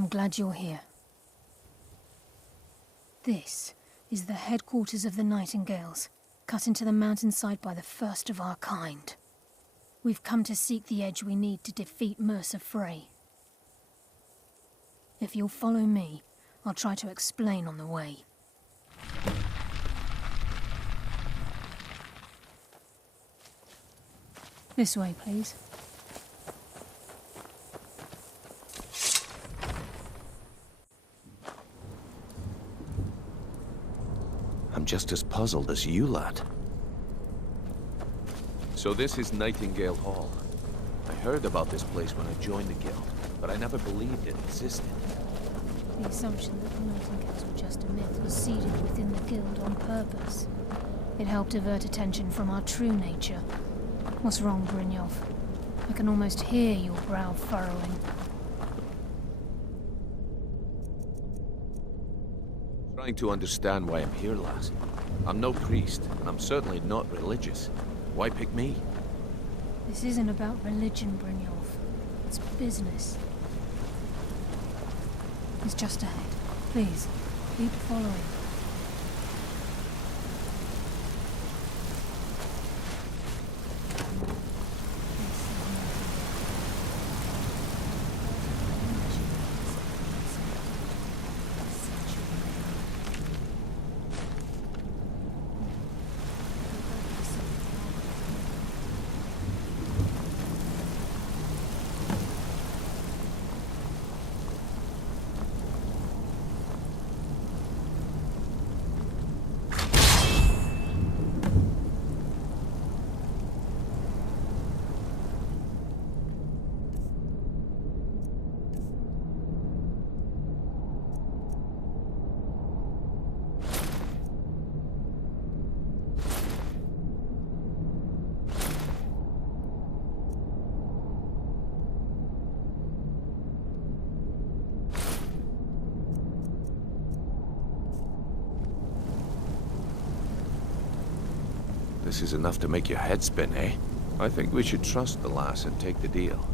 I'm glad you're here. This is the headquarters of the Nightingales, cut into the mountainside by the first of our kind. We've come to seek the edge we need to defeat Mercer Frey. If you'll follow me, I'll try to explain on the way. This way, please. I'm just as puzzled as you, lad. So this is Nightingale Hall. I heard about this place when I joined the guild, but I never believed it existed. The assumption that the Nightingales were just a myth was seeded within the guild on purpose. It helped divert attention from our true nature. What's wrong, Brynjolf? I can almost hear your brow furrowing. Trying to understand why I'm here, lass. I'm no priest, and I'm certainly not religious. Why pick me? This isn't about religion, Brynjolf. It's business. It's just ahead. Please, keep following. This is enough to make your head spin, eh? I think we should trust the lass and take the deal.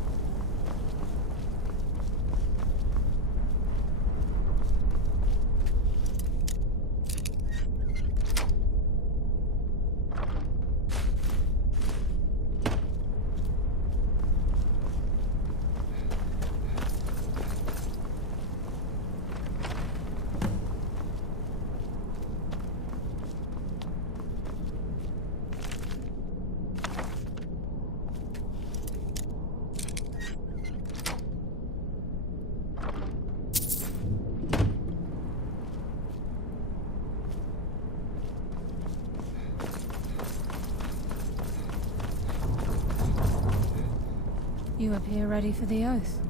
You appear ready for the oath.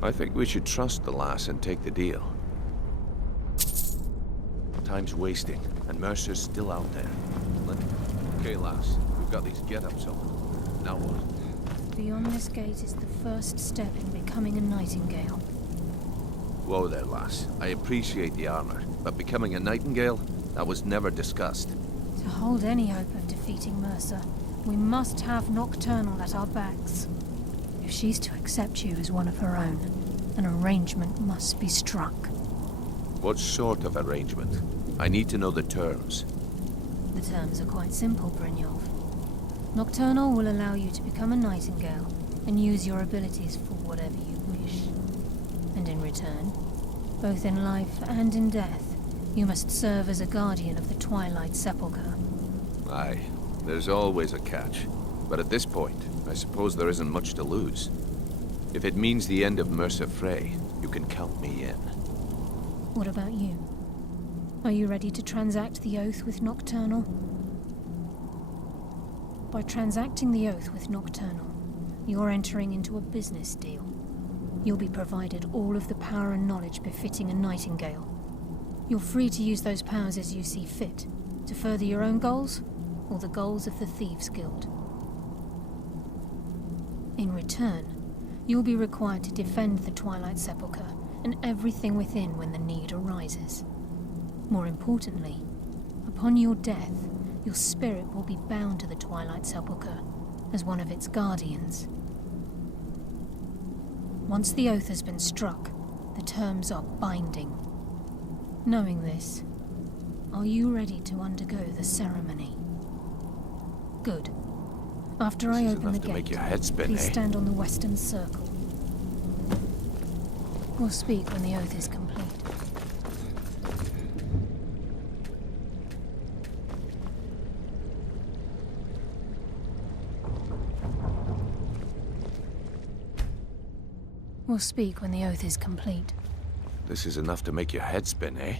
I think we should trust the lass and take the deal. Time's wasting, and Mercer's still out there. Okay, lass, we've got these get-ups on. Now what? Beyond this gate is the first step in becoming a Nightingale. Whoa there, lass. I appreciate the armor, but becoming a Nightingale? That was never discussed. To hold any hope of defeating Mercer, we must have Nocturnal at our backs. If she's to accept you as one of her own, an arrangement must be struck. What sort of arrangement? I need to know the terms. The terms are quite simple, Brynjolf. Nocturnal will allow you to become a Nightingale and use your abilities for whatever you wish. And in return, both in life and in death, you must serve as a guardian of the Twilight Sepulchre. Aye. There's always a catch. But at this point, I suppose there isn't much to lose. If it means the end of Mercer Frey, you can count me in. What about you? Are you ready to transact the oath with Nocturnal? By transacting the oath with Nocturnal, you're entering into a business deal. You'll be provided all of the power and knowledge befitting a Nightingale. You're free to use those powers as you see fit, to further your own goals, or the goals of the Thieves' Guild. In return, you'll be required to defend the Twilight Sepulchre and everything within when the need arises. More importantly, upon your death, your spirit will be bound to the Twilight Sepulchre as one of its guardians. Once the oath has been struck, the terms are binding. Knowing this, are you ready to undergo the ceremony? Good. After I open the to make gate, your head spin, please eh? stand on the western circle. We'll speak when the oath is complete. We'll speak when the oath is complete. This is enough to make your head spin, eh?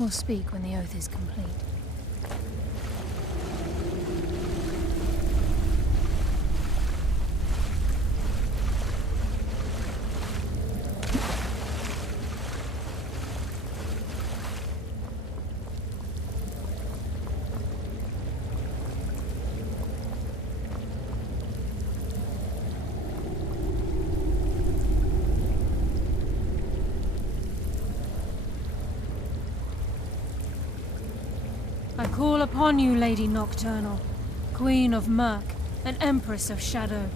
We'll speak when the oath is complete. I call upon you, Lady Nocturnal, Queen of Murk and Empress of Shadow.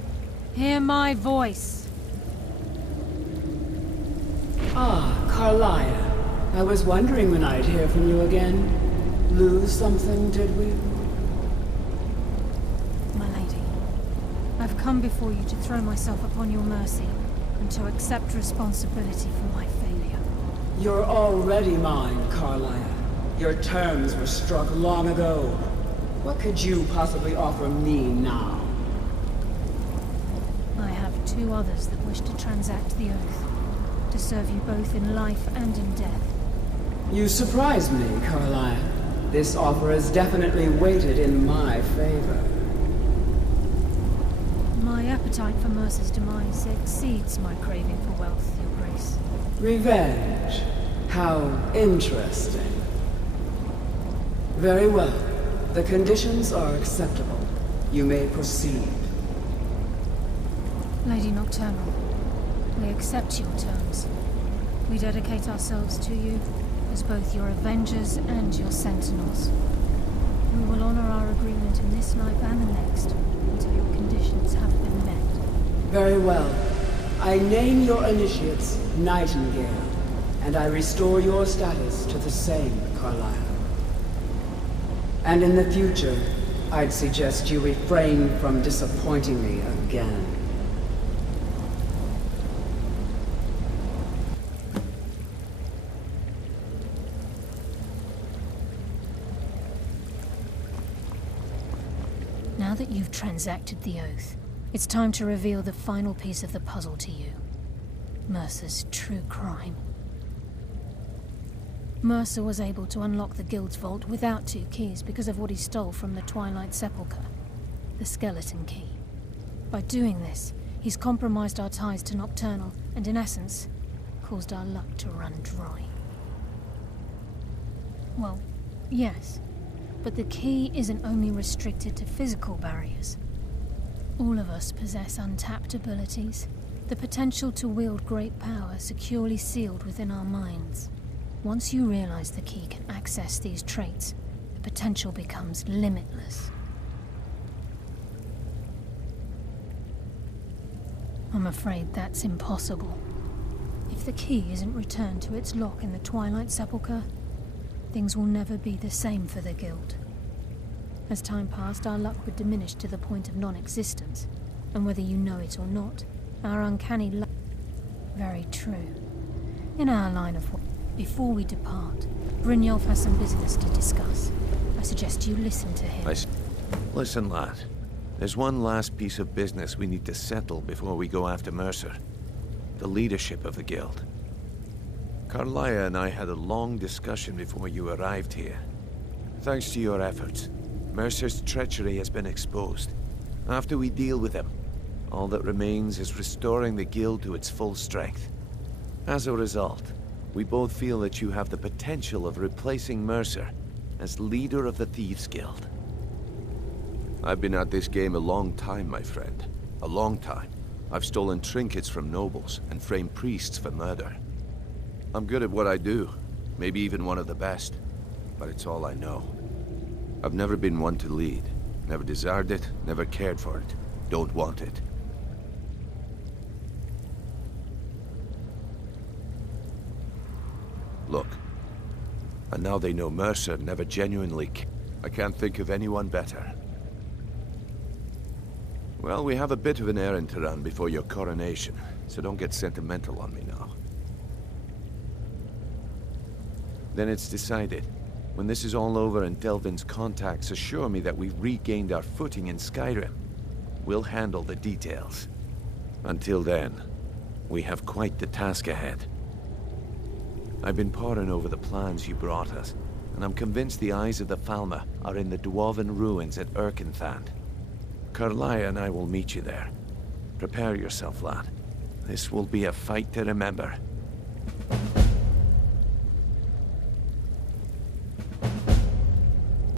Hear my voice. Ah, Carlia. I was wondering when I'd hear from you again. Lose something, did we? My lady, I've come before you to throw myself upon your mercy and to accept responsibility for my failure. You're already mine, Carlia. Your terms were struck long ago. What could you possibly offer me now? I have two others that wish to transact the oath, to serve you both in life and in death. You surprise me, Carlia. This offer is definitely weighted in my favor. My appetite for Mercer's demise exceeds my craving for wealth, Your Grace. Revenge. How interesting. Very well. The conditions are acceptable. You may proceed. Lady Nocturnal, we accept your terms. We dedicate ourselves to you as both your avengers and your sentinels. We will honor our agreement in this life and the next until your conditions have been met. Very well. I name your initiates Nightingale, and I restore your status to the same, Carlisle. And in the future, I'd suggest you refrain from disappointing me again. Now that you've transacted the oath, it's time to reveal the final piece of the puzzle to you. Mercer's true crime. Mercer was able to unlock the Guild's vault without 2 keys because of what he stole from the Twilight Sepulchre, the skeleton key. By doing this, he's compromised our ties to Nocturnal and, in essence, caused our luck to run dry. Well, yes, but the key isn't only restricted to physical barriers. All of us possess untapped abilities, the potential to wield great power securely sealed within our minds. Once you realize the key can access these traits, the potential becomes limitless. I'm afraid that's impossible. If the key isn't returned to its lock in the Twilight Sepulchre, things will never be the same for the Guild. As time passed, our luck would diminish to the point of non-existence, and whether you know it or not, our uncanny luck... Very true. In our line of work, before we depart, Brynjolf has some business to discuss. I suggest you listen to him. Listen, lad. There's one last piece of business we need to settle before we go after Mercer. The leadership of the Guild. Carlia and I had a long discussion before you arrived here. Thanks to your efforts, Mercer's treachery has been exposed. After we deal with him, all that remains is restoring the Guild to its full strength. As a result, we both feel that you have the potential of replacing Mercer as leader of the Thieves' Guild. I've been at this game a long time, my friend. A long time. I've stolen trinkets from nobles and framed priests for murder. I'm good at what I do, maybe even one of the best, but it's all I know. I've never been one to lead. Never desired it, never cared for it. Don't want it. Look. And now they know Mercer never genuinely I can't think of anyone better. Well, we have a bit of an errand to run before your coronation, so don't get sentimental on me now. Then it's decided. When this is all over and Delvin's contacts assure me that we've regained our footing in Skyrim, we'll handle the details. Until then, we have quite the task ahead. I've been poring over the plans you brought us, and I'm convinced the eyes of the Falmer are in the Dwarven ruins at Erkenthand. Carlia and I will meet you there. Prepare yourself, lad. This will be a fight to remember.